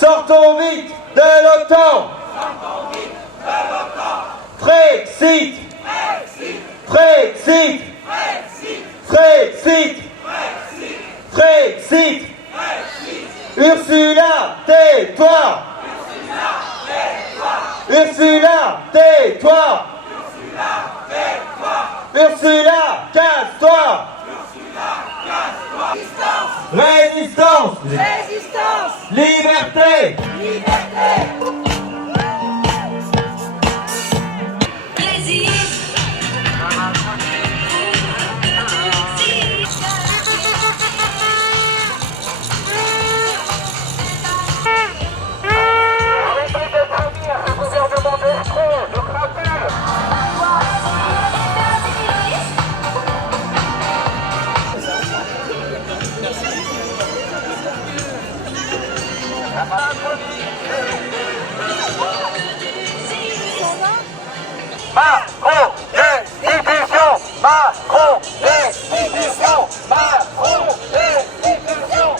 Sortons vite de l'OTAN. Frexit. Frexit. Frexit. Frexit. Ursula, tais-toi. Ursula, tais-toi. Ursula, casse-toi. Résistance. Résistance. Liberté. Liberté. Macron, destitution. Macron, destitution. Macron, destitution.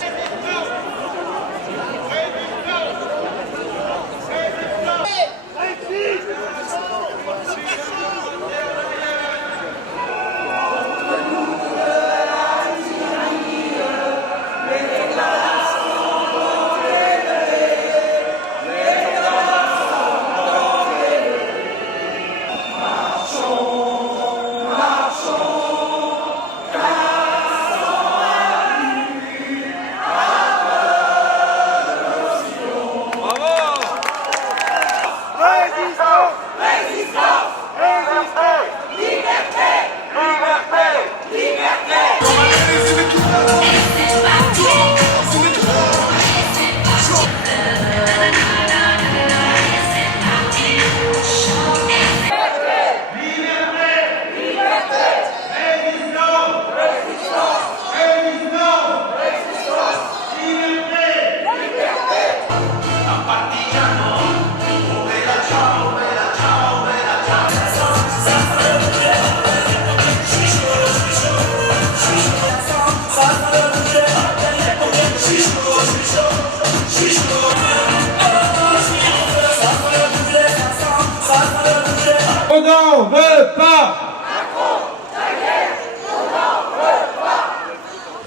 On n'en veut pas.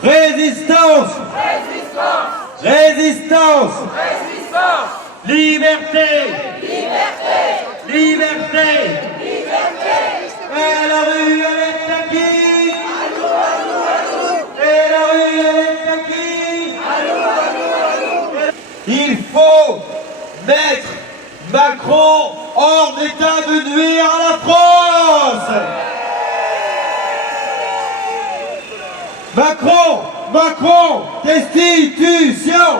Résistance. Résistance. Liberté. Liberté. Et la rue elle est à qui? Et la rue elle est à qui? Il faut mettre Macron hors d'état de nuire à la France. Macron, destitution.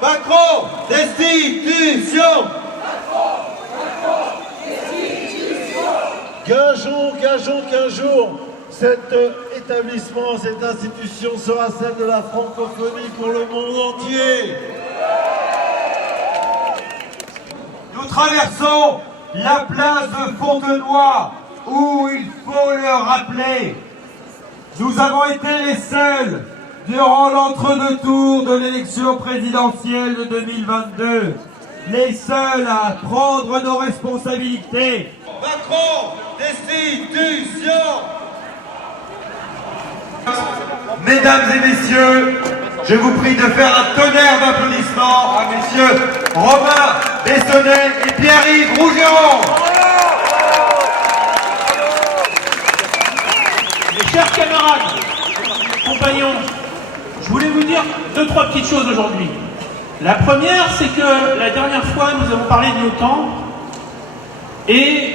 Macron, destitution. Gageons qu'un jour, cet établissement, cette institution sera celle de la francophonie pour le monde entier. Nous traversons la place de Fontenoy, où il faut le rappeler, nous avons été les seuls, durant l'entre-deux-tours de l'élection présidentielle de 2022, les seuls à prendre nos responsabilités. Macron, destitution. Mesdames et messieurs, je vous prie de faire un tonnerre d'applaudissements à messieurs Romain Bessonnet et Pierre-Yves Rougeron. Mes chers camarades, compagnons, je voulais vous dire 2-3 petites choses aujourd'hui. La première, c'est que la dernière fois, nous avons parlé de l'OTAN et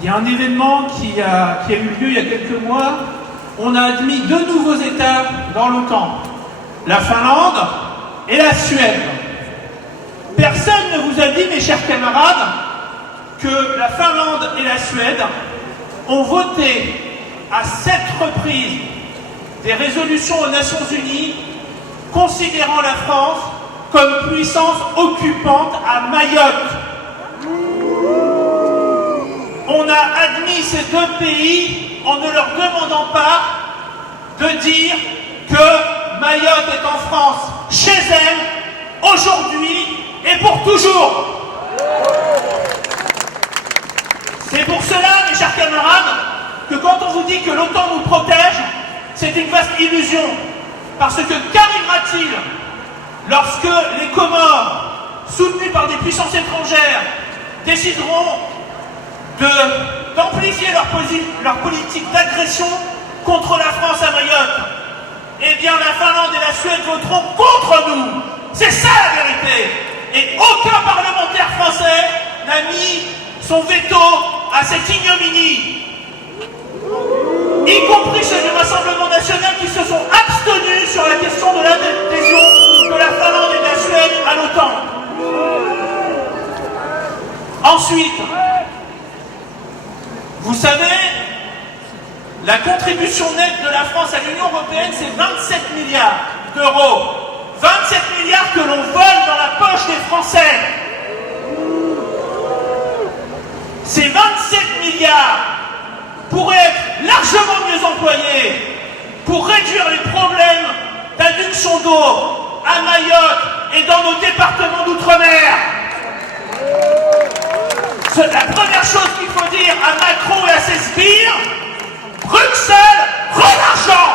il y a un événement qui a eu lieu il y a quelques mois. On a admis 2 nouveaux États dans l'OTAN, la Finlande et la Suède. Personne ne vous a dit, mes chers camarades, que la Finlande et la Suède ont voté à 7 reprises des résolutions aux Nations Unies considérant la France comme puissance occupante à Mayotte. On a admis ces 2 pays en ne leur demandant pas de dire que Mayotte est en France, chez elle, aujourd'hui et pour toujours. C'est pour cela, mes chers camarades, que quand on vous dit que l'OTAN nous protège, c'est une vaste illusion. Parce que qu'arrivera-t-il lorsque les Comores, soutenus par des puissances étrangères, décideront d'amplifier leur politique d'agression contre la France à Mayotte? Eh bien, la Finlande et la Suède voteront contre nous. C'est ça la vérité. Et aucun parlementaire français n'a mis son veto à cette ignominie, y compris ceux du Rassemblement national qui se sont abstenus sur la question de l'adhésion de la Finlande et de la Suède à l'OTAN. Ensuite, vous savez, la contribution nette de la France à l'Union européenne, c'est 27 milliards d'euros. 27 milliards que l'on vole dans la poche des Français. Ces 27 milliards pourraient être largement mieux employés pour réduire les problèmes d'adduction d'eau à Mayotte et dans nos départements d'outre-mer. La première chose qu'il faut dire à Macron et à ses sbires, Bruxelles, rend l'argent.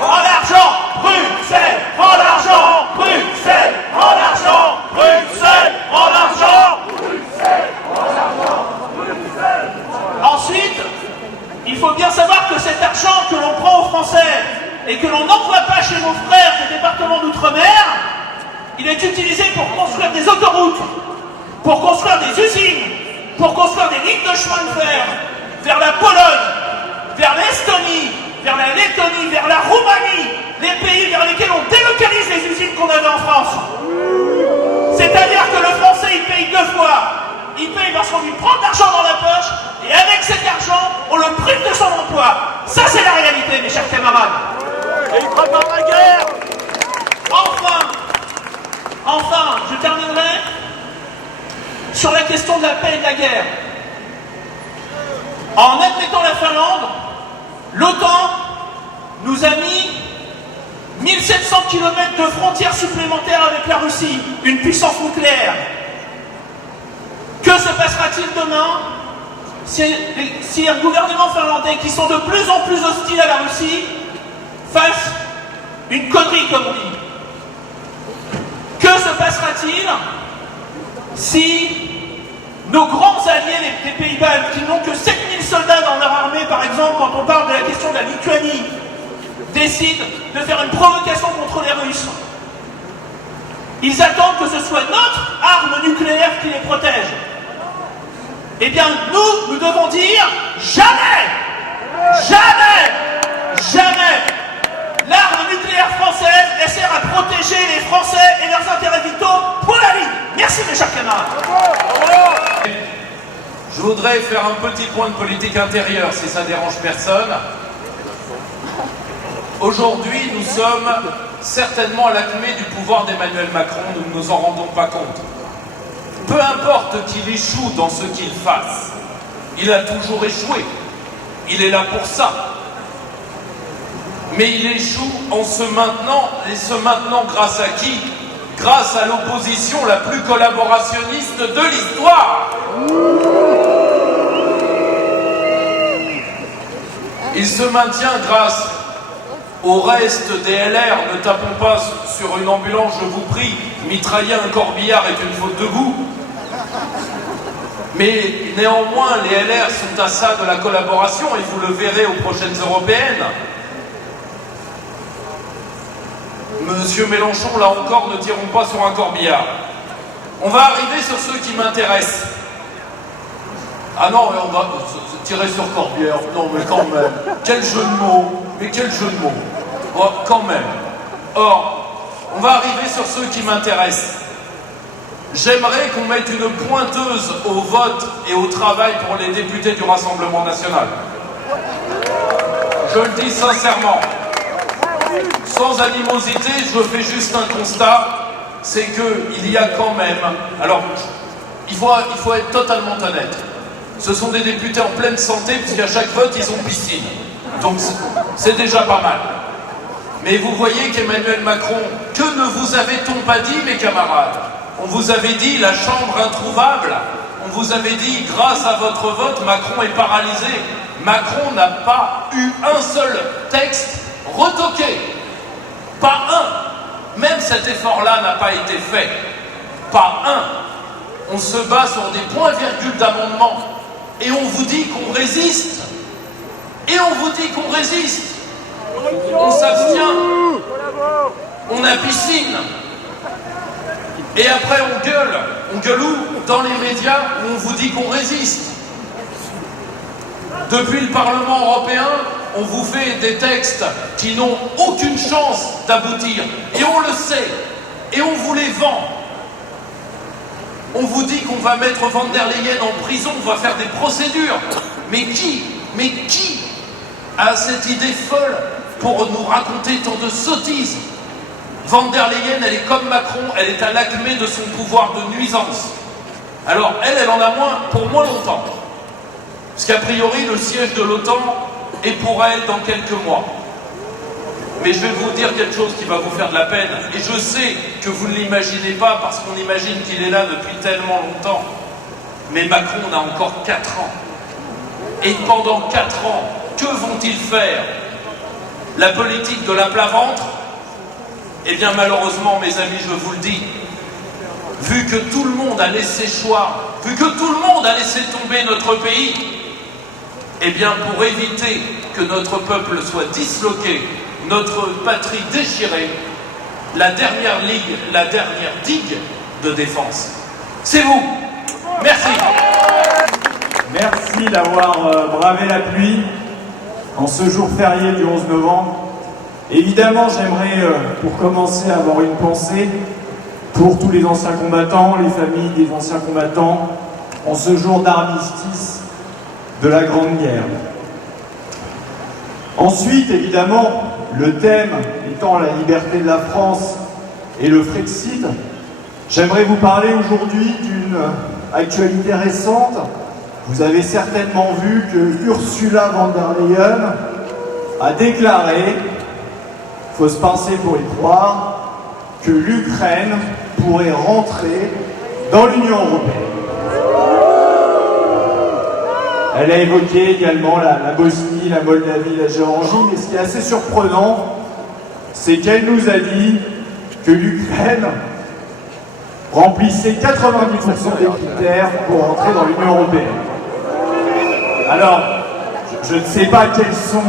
Rends l'argent, Bruxelles, rends l'argent, Bruxelles, rends l'argent, Bruxelles, rends l'argent, Bruxelles, rends l'argent, Bruxelles. Ensuite, il faut bien savoir que cet argent que l'on prend aux Français et que l'on n'envoie pas chez nos frères des départements d'outre-mer, il est utilisé pour construire des autoroutes, pour construire des usines, pour construire des lignes de chemin de fer vers la Pologne, vers l'Estonie, vers la Lettonie, vers la Roumanie, les pays vers lesquels on délocalise les usines qu'on avait en France. C'est-à-dire que le Français, il paye deux fois. Il paye parce qu'on lui prend de l'argent dans la poche, et avec cet argent, on le prive de son emploi. Ça, c'est la réalité, mes chers camarades. Et il prépare la guerre. Enfin, je terminerai sur la question de la paix et de la guerre. En admettant la Finlande, l'OTAN nous a mis 1700 km de frontières supplémentaires avec la Russie, une puissance nucléaire. Que se passera-t-il demain si un gouvernement finlandais, qui sont de plus en plus hostiles à la Russie, fasse une connerie, comme on dit? Que se passera-t-il si nos grands alliés des Pays-Bas, qui n'ont que 7000 soldats dans leur armée, par exemple, quand on parle de la question de la Lituanie, décident de faire une provocation contre les Russes? Ils attendent que ce soit notre arme nucléaire qui les protège. Eh bien, nous devons dire jamais, jamais, jamais. L'arme nucléaire française, elle sert à protéger les Français et leurs intérêts vitaux pour la ligne. Merci, mes chers camarades. Je voudrais faire un petit point de politique intérieure, si ça dérange personne. Aujourd'hui, nous sommes certainement à l'acmé du pouvoir d'Emmanuel Macron, nous ne nous en rendons pas compte. Peu importe qu'il échoue dans ce qu'il fasse, il a toujours échoué. Il est là pour ça. Mais il échoue en se maintenant, et se maintenant grâce à qui? Grâce à l'opposition la plus collaborationniste de l'histoire. Il se maintient grâce au reste des LR. Ne tapons pas sur une ambulance, je vous prie. Mitrailler un corbillard est une faute de goût. Mais néanmoins, les LR sont à ça de la collaboration, et vous le verrez aux prochaines européennes. Monsieur Mélenchon, là encore, ne tirons pas sur un corbillard. On va arriver sur ceux qui m'intéressent. Ah non, on va tirer sur corbillard. Non, mais quand même. Quel jeu de mots. Mais quel jeu de mots. Oh, quand même. Or, on va arriver sur ceux qui m'intéressent. J'aimerais qu'on mette une pointeuse au vote et au travail pour les députés du Rassemblement national. Je le dis sincèrement. Sans animosité, je fais juste un constat, c'est qu'il y a quand même... Alors, il faut être totalement honnête. Ce sont des députés en pleine santé, puisqu'à chaque vote, ils ont piscine. Donc c'est déjà pas mal. Mais vous voyez qu'Emmanuel Macron, que ne vous avait-on pas dit, mes camarades? On vous avait dit la chambre introuvable. On vous avait dit, grâce à votre vote, Macron est paralysé. Macron n'a pas eu un seul texte retoqué. Pas un. Même cet effort-là n'a pas été fait. Pas un. On se bat sur des points-virgules d'amendement. Et on vous dit qu'on résiste. Et on vous dit qu'on résiste. On s'abstient. On a piscine. Et après on gueule. On gueule où? Dans les médias où on vous dit qu'on résiste. Depuis le Parlement européen, on vous fait des textes qui n'ont aucune chance d'aboutir. Et on le sait. Et on vous les vend. On vous dit qu'on va mettre Van der Leyen en prison, on va faire des procédures. Mais qui a cette idée folle pour nous raconter tant de sottises? Van der Leyen, elle est comme Macron, elle est à l'acmé de son pouvoir de nuisance. Alors elle en a pour moins longtemps. Parce qu'a priori, le siège de l'OTAN est pour elle dans quelques mois. Mais je vais vous dire quelque chose qui va vous faire de la peine. Et je sais que vous ne l'imaginez pas parce qu'on imagine qu'il est là depuis tellement longtemps. Mais Macron a encore 4 ans. Et pendant 4 ans, que vont-ils faire? La politique de la plat-ventre? Eh bien malheureusement, mes amis, je vous le dis, vu que tout le monde a laissé choir, vu que tout le monde a laissé tomber notre pays, eh bien pour éviter que notre peuple soit disloqué, notre patrie déchirée, la dernière digue de défense, c'est vous. Merci. Merci d'avoir bravé la pluie en ce jour férié du 11 novembre. Évidemment, j'aimerais, pour commencer, avoir une pensée pour tous les anciens combattants, les familles des anciens combattants, en ce jour d'armistice de la Grande Guerre. Ensuite, évidemment, le thème étant la liberté de la France et le Frexit, j'aimerais vous parler aujourd'hui d'une actualité récente. Vous avez certainement vu que Ursula von der Leyen a déclaré, il faut se pincer pour y croire, que l'Ukraine pourrait rentrer dans l'Union européenne. Elle a évoqué également la Bosnie, la Moldavie, la Géorgie, mais ce qui est assez surprenant, c'est qu'elle nous a dit que l'Ukraine remplissait 90% des critères pour rentrer dans l'Union européenne. Alors, je ne sais pas quels sont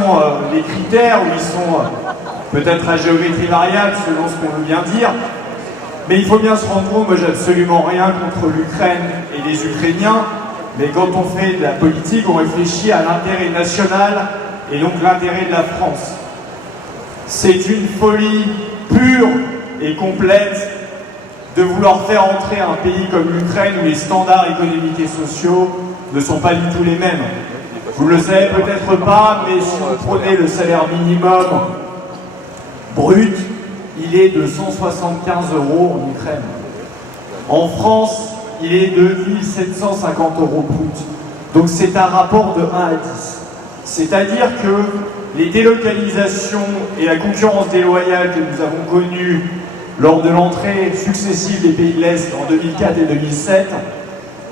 les critères, ou ils sont peut-être à géométrie variable selon ce qu'on veut bien dire, mais il faut bien se rendre compte, moi j'ai absolument rien contre l'Ukraine et les Ukrainiens, mais quand on fait de la politique, on réfléchit à l'intérêt national et donc l'intérêt de la France. C'est une folie pure et complète de vouloir faire entrer un pays comme l'Ukraine où les standards économiques et sociaux ne sont pas du tout les mêmes. Vous ne le savez peut-être pas, mais si vous prenez le salaire minimum brut, il est de 175 € en Ukraine. En France, il est de 1750 € brut. Donc c'est un rapport de 1 à 10. C'est-à-dire que les délocalisations et la concurrence déloyale que nous avons connues lors de l'entrée successive des pays de l'Est en 2004 et 2007,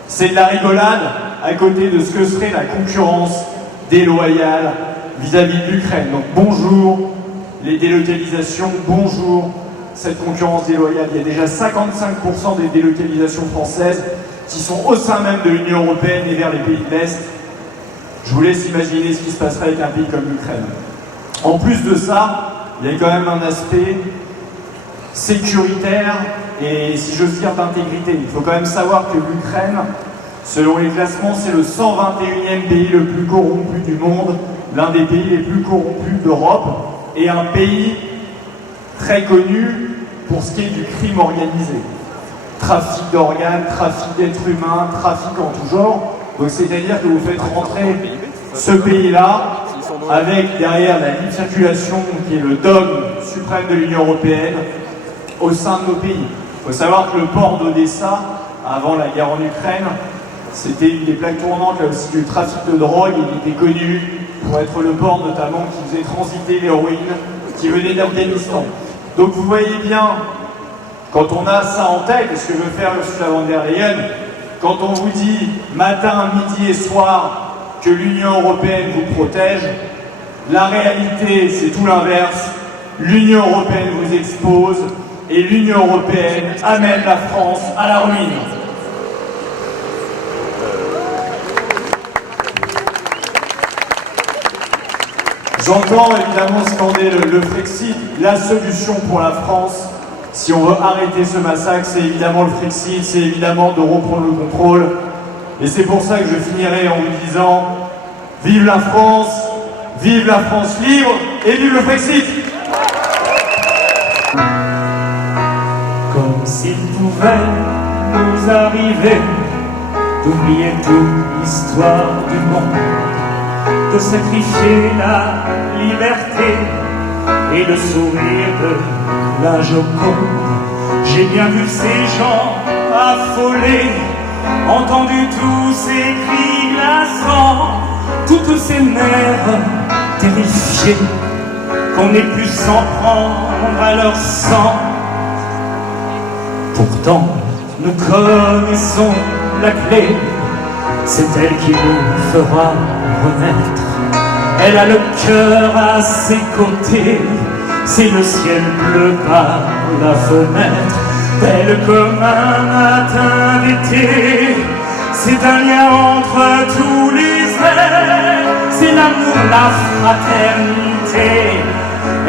c'est de la rigolade à côté de ce que serait la concurrence déloyale vis-à-vis de l'Ukraine. Donc bonjour les délocalisations, bonjour cette concurrence déloyale. Il y a déjà 55% des délocalisations françaises qui sont au sein même de l'Union européenne et vers les pays de l'Est. Je vous laisse imaginer ce qui se passerait avec un pays comme l'Ukraine. En plus de ça, il y a quand même un aspect sécuritaire et, si j'ose dire, d'intégrité. Il faut quand même savoir que l'Ukraine, selon les classements, c'est le 121e pays le plus corrompu du monde, l'un des pays les plus corrompus d'Europe, et un pays très connu pour ce qui est du crime organisé. Trafic d'organes, trafic d'êtres humains, trafic en tout genre. Donc c'est-à-dire que vous faites rentrer ce pays-là avec derrière la libre circulation qui est le dogme suprême de l'Union européenne au sein de nos pays. Il faut savoir que le port d'Odessa, avant la guerre en Ukraine, C'était une des plaques tournantes là aussi du trafic de drogue. Il était connu pour être le port notamment qui faisait transiter l'héroïne qui venait d'Afghanistan. Donc vous voyez bien, quand on a ça en tête, et ce que veut faire Ursula von der Leyen, quand on vous dit matin, midi et soir que l'Union européenne vous protège, la réalité c'est tout l'inverse. L'Union européenne vous expose et l'Union européenne amène la France à la ruine. J'entends évidemment scander le Frexit. La solution pour la France, si on veut arrêter ce massacre, c'est évidemment le Frexit, c'est évidemment de reprendre le contrôle. Et c'est pour ça que je finirai en vous disant vive la France libre et vive le Frexit. Comme s'il pouvait nous arriver d'oublier toute l'histoire du monde, de sacrifier la liberté et le sourire de la Joconde. J'ai bien vu ces gens affolés, entendu tous ces cris glaçants, toutes ces mères terrifiées qu'on ait pu s'en prendre à leur sang. Pourtant, nous connaissons la clé, c'est elle qui nous fera renaître. Elle a le cœur à ses côtés, c'est le ciel bleu par la fenêtre, belle comme un matin d'été. C'est un lien entre tous les êtres, c'est l'amour, la fraternité.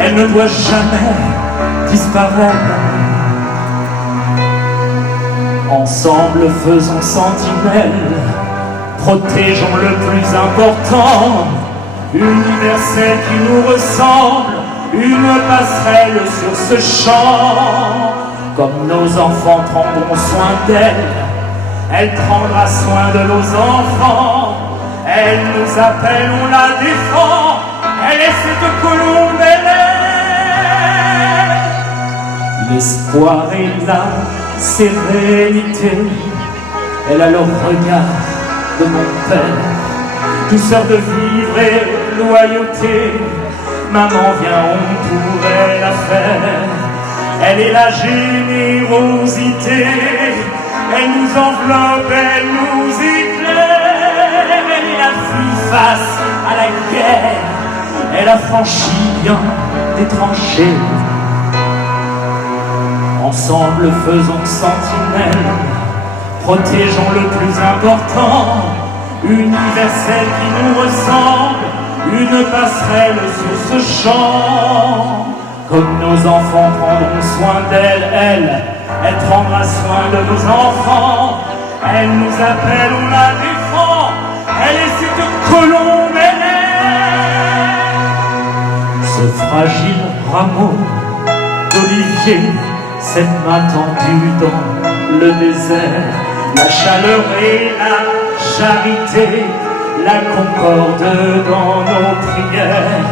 Elle ne doit jamais disparaître. Ensemble faisons sentinelle, protégeons le plus important, universel qui nous ressemble, une passerelle sur ce champ. Comme nos enfants prendront soin d'elle, elle prendra soin de nos enfants. Elle nous appelle, on la défend, elle est cette colombe, elle est. L'espoir est là, sérénité, elle a le regard de mon père, douceur de vivre et loyauté. Maman viens, on pourrait la faire. Elle est la générosité, elle nous enveloppe, elle nous éclaire. Elle est la vie face à la guerre, elle a franchi bien des tranchées. Ensemble faisons sentinelle, protégeons le plus important, universel qui nous ressemble, une passerelle sur ce champ. Comme nos enfants prendront soin d'elle, elle prendra soin de nos enfants. Elle nous appelle, on la défend, elle est cette colombe, elle est. Ce fragile rameau d'olivier, cette main tendue dans le désert, la chaleur et la charité, la concorde dans nos prières,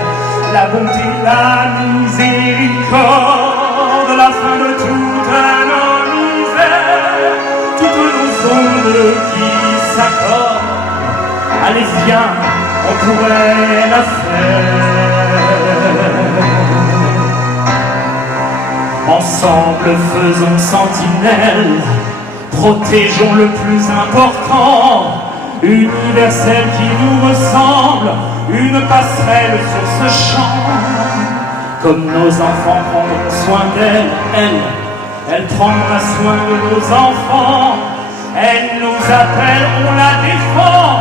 la bonté, la miséricorde, la fin de toute nos misères, toutes nos ondes qui s'accordent. Allez viens, on pourrait la faire. Ensemble faisons sentinelle, protégeons le plus important, universel qui nous ressemble, une passerelle sur ce champ. Comme nos enfants prendront soin d'elle, elle prendra soin de nos enfants. Elle nous appelle, on la défend.